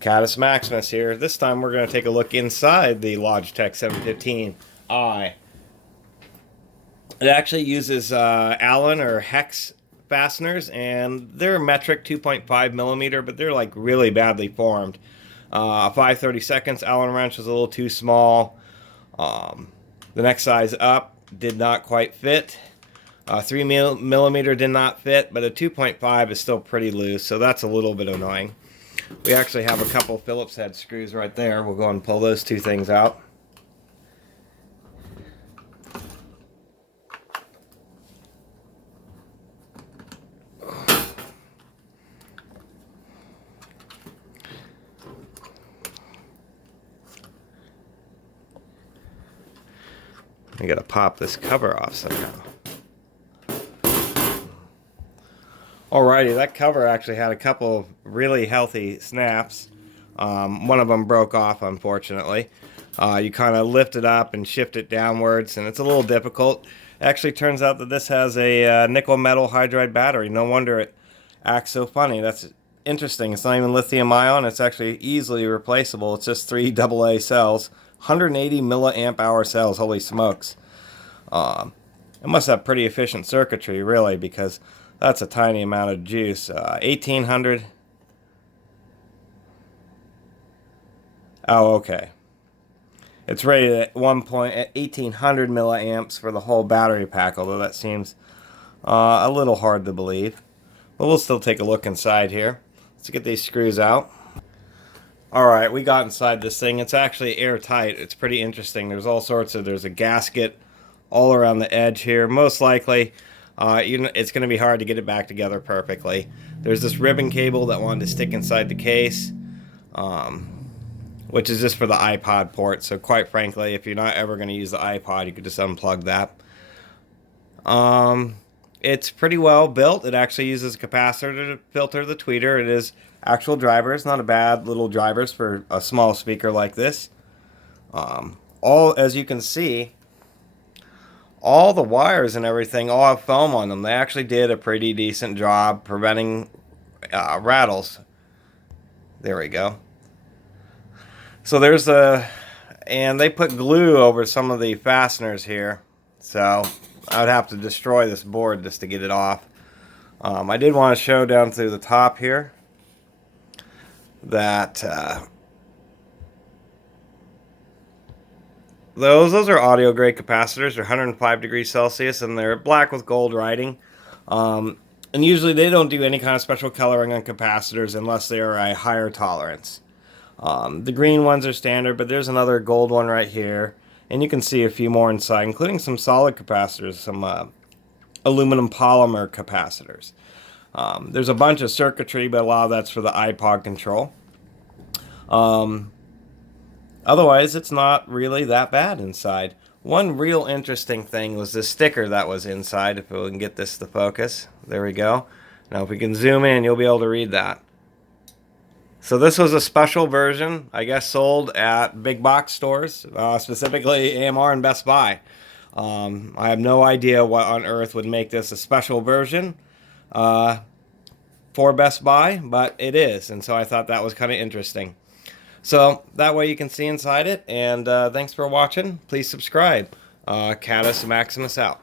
Catus Maximus here. This time we're going to take a look inside the Logitech 715i. It actually uses Allen or hex fasteners, and they're metric 2.5 millimeter, but they're like really badly formed. 5/32 Allen wrench was a little too small. The next size up did not quite fit. 3 millimeter did not fit, but a 2.5 is still pretty loose, so that's a little bit annoying. We actually have a couple Phillips head screws right there. We'll go and pull those two things out. I gotta pop this cover off somehow. Alrighty, that cover actually had a couple of really healthy snaps. One of them broke off, unfortunately. You kind of lift it up and shift it downwards, and it's a little difficult. It actually turns out that this has a nickel metal hydride battery. No wonder it acts so funny. That's interesting. It's not even lithium ion. It's actually easily replaceable. It's just 3 AA cells, 180 milliamp hour cells. Holy smokes. It must have pretty efficient circuitry, really, because that's a tiny amount of juice. 1800. Oh, okay. It's rated at 1800 milliamps for the whole battery pack, although that seems a little hard to believe. But we'll still take a look inside here. Let's get these screws out. Alright, we got inside this thing. It's actually airtight. It's pretty interesting. There's all sorts of, there's a gasket all around the edge here. Most likely, it's going to be hard to get it back together perfectly. There's this ribbon cable that wanted to stick inside the case, which is just for the iPod port. So quite frankly, if you're not ever going to use the iPod, you could just unplug that. It's pretty well built. It actually uses a capacitor to filter the tweeter. It is actual drivers, not a bad little drivers for a small speaker like this. As you can see, all the wires and everything all have foam on them. They actually did a pretty decent job preventing rattles. There we go. So there's and they put glue over some of the fasteners here. So I would have to destroy this board just to get it off. I did want to show down through the top here that those are audio grade capacitors. They're 105 degrees Celsius, and they're black with gold writing. And usually they don't do any kind of special coloring on capacitors unless they are a higher tolerance. The green ones are standard, but there's another gold one right here. And you can see a few more inside, including some solid capacitors, some aluminum polymer capacitors. There's a bunch of circuitry, but a lot of that's for the iPod control. Otherwise, it's not really that bad inside. One real interesting thing was the sticker that was inside. If we can get this to focus. There we go. Now if we can zoom in, you'll be able to read that. So this was a special version, I guess, sold at big box stores, specifically AMR and Best Buy. I have no idea what on earth would make this a special version for Best Buy, but it is, and so I thought that was kind of interesting. So that way you can see inside it, and thanks for watching. Please subscribe. Catus Maximus out.